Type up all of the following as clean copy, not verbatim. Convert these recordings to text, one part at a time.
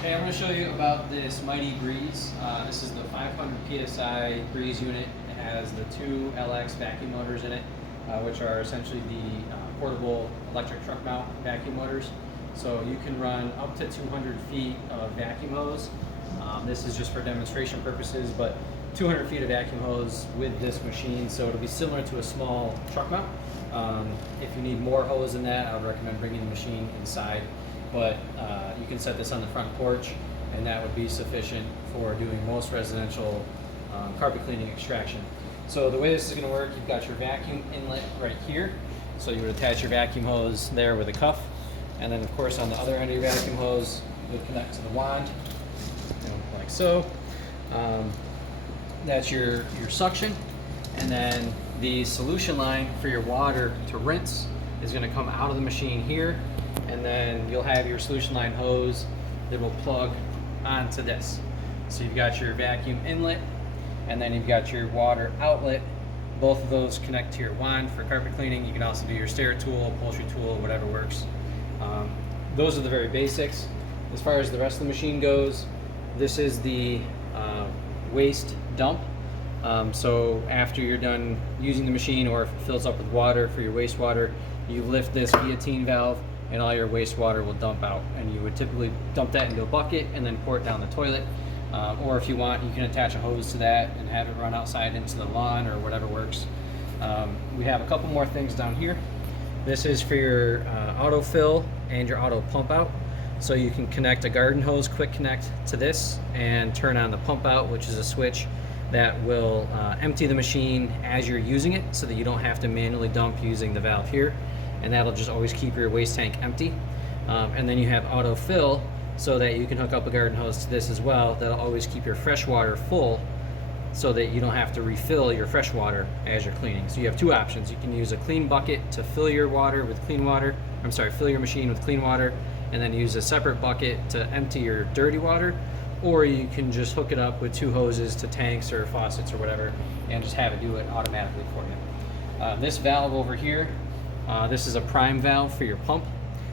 Hey, I'm going to show you about this Mytee Breeze. This is the 500 PSI Breeze unit. It has the two LX vacuum motors in it, which are essentially the portable electric truck mount vacuum motors. So you can run up to 200 feet of vacuum hose. This is just for demonstration purposes, but 200 feet of vacuum hose with this machine, so it'll be similar to a small truck mount. If you need more hose than that, I would recommend bringing the machine inside. But you can set this on the front porch, and that would be sufficient for doing most residential carpet cleaning extraction. So the way this is going to work, you've got your vacuum inlet right here. So you would attach your vacuum hose there with a cuff, and then of course on the other end of your vacuum hose, you would connect to the wand, like so. That's your suction, and then the solution line for your water to rinse is going to come out of the machine here, and then you'll have your solution line hose that will plug onto this. So you've got your vacuum inlet, and then you've got your water outlet. Both of those connect to your wand for carpet cleaning. You can also do your stair tool, upholstery tool, whatever works. Those are the very basics. As far as the rest of the machine goes, this is the waste dump. So after you're done using the machine, or if it fills up with water for your wastewater, you lift this guillotine valve and all your wastewater will dump out. And you would typically dump that into a bucket and then pour it down the toilet. Or if you want, you can attach a hose to that and have it run outside into the lawn or whatever works. We have a couple more things down here. This is for your autofill and your auto pump out. So you can connect a garden hose quick connect to this and turn on the pump out, which is a switch that will empty the machine as you're using it, so that you don't have to manually dump using the valve here, and that'll just always keep your waste tank empty. And then you have autofill, so that you can hook up a garden hose to this as well. That'll always keep your fresh water full, so that you don't have to refill your fresh water as you're cleaning. So you have two options. You can use a clean bucket to fill your water with clean water. Fill your machine with clean water, and then use a separate bucket to empty your dirty water. Or you can just hook it up with two hoses to tanks or faucets or whatever, and just have it do it automatically for you. This valve over here, this is a prime valve for your pump.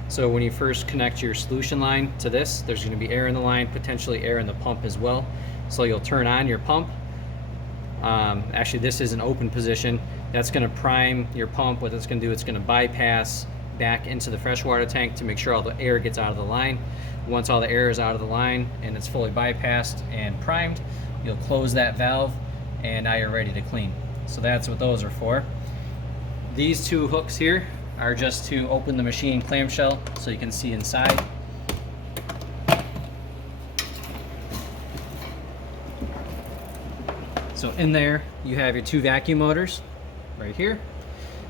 So when you first connect your solution line to this, there's going to be air in the line, potentially air in the pump as well. So you'll turn on your pump. Actually, this is an open position. That's going to prime your pump. What it's going to do, it's going to bypass back into the freshwater tank to make sure all the air gets out of the line. Once all the air is out of the line and it's fully bypassed and primed, you'll close that valve, and now you're ready to clean. So that's what those are for. These two hooks here are just to open the machine clamshell so you can see inside. So in there you have your two vacuum motors right here.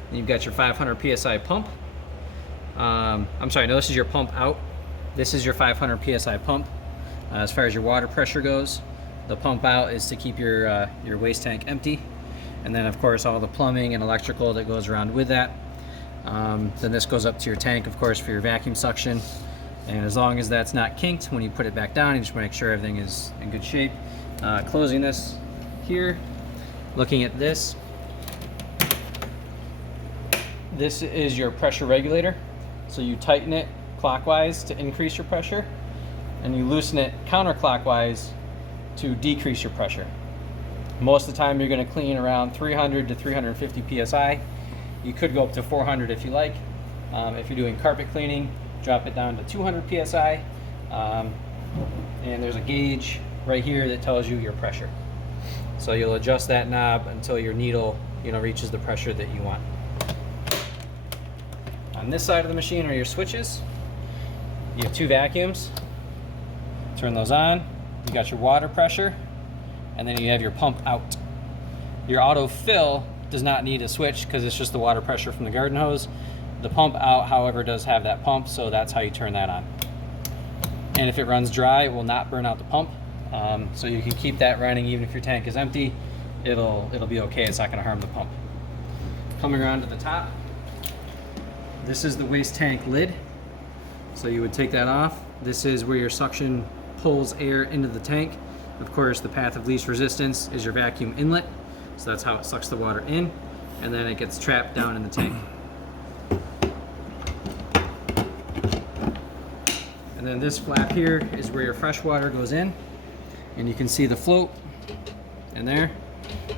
And you've got your 500 PSI pump. I'm sorry, no, this is your pump out. This is your 500 PSI pump. As far as your water pressure goes, the pump out is to keep your waste tank empty. And then of course all the plumbing and electrical that goes around with that. Then this goes up to your tank, of course, for your vacuum suction. And as long as that's not kinked, when you put it back down, you just make sure everything is in good shape. Closing this here, looking at this. This is your pressure regulator. So you tighten it clockwise to increase your pressure, and you loosen it counterclockwise to decrease your pressure. Most of the time you're going to clean around 300 to 350 psi. You could go up to 400 if you like. If you're doing carpet cleaning, drop it down to 200 psi. And there's a gauge right here that tells you your pressure. So you'll adjust that knob until your needle, reaches the pressure that you want. On this side of the machine are your switches. You have two vacuums. Turn those on. You got your water pressure, and then you have your pump out. Your autofill does not need a switch because it's just the water pressure from the garden hose. The pump out, however, does have that pump, so that's how you turn that on. And if it runs dry, it will not burn out the pump. So you can keep that running even if your tank is empty. It'll be okay. It's not going to harm the pump. Coming around to the top, this is the waste tank lid. So you would take that off. This is where your suction pulls air into the tank. Of course, the path of least resistance is your vacuum inlet. So that's how it sucks the water in, and then it gets trapped down in the tank. And then this flap here is where your fresh water goes in. And you can see the float in there.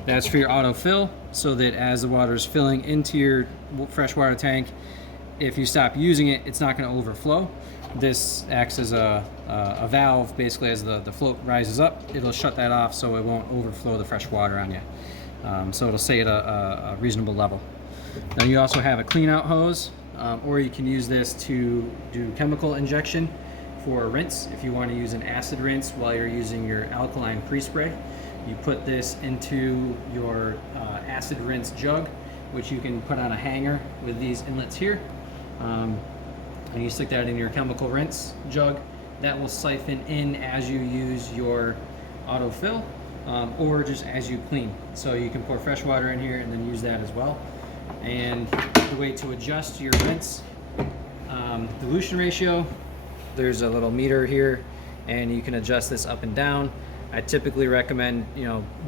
That's for your autofill, so that as the water is filling into your freshwater tank, if you stop using it, it's not going to overflow. This acts as a valve. Basically, as the float rises up, it'll shut that off so it won't overflow the fresh water on you. So it'll stay at a reasonable level. Now you also have a clean out hose, or you can use this to do chemical injection for rinse. If you want to use an acid rinse while you're using your alkaline pre-spray, you put this into your acid rinse jug, which you can put on a hanger with these inlets here. And you stick that in your chemical rinse jug. That will siphon in as you use your autofill, or just as you clean. So you can pour fresh water in here and then use that as well. And the way to adjust your rinse dilution ratio, there's a little meter here, and you can adjust this up and down. I typically recommend,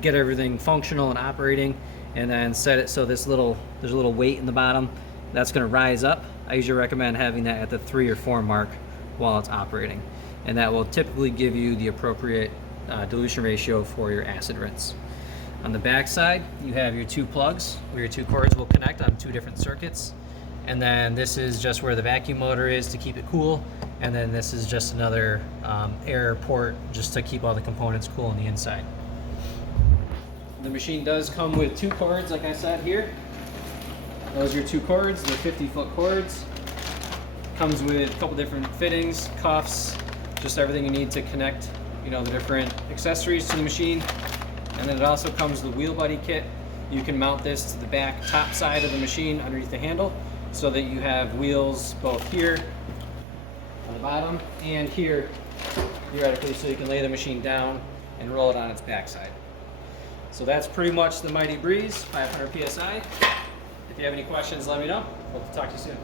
get everything functional and operating, and then set it so there's a little weight in the bottom that's going to rise up. I usually recommend having that at the 3 or 4 mark while it's operating, and that will typically give you the appropriate dilution ratio for your acid rinse. On the back side, you have your 2 plugs where your 2 cords will connect on 2 different circuits, and then this is just where the vacuum motor is to keep it cool, and then this is just another air port just to keep all the components cool on the inside. The machine does come with 2 cords, like I said here. Those are your 2 cords. They're 50-foot cords. Comes with a couple different fittings, cuffs, just everything you need to connect, the different accessories to the machine. And then it also comes with a wheel buddy kit. You can mount this to the back top side of the machine underneath the handle, so that you have wheels both here on the bottom and here theoretically, so you can lay the machine down and roll it on its backside. So that's pretty much the Mytee Breeze 500 PSI. If you have any questions, let me know. Hope to talk to you soon.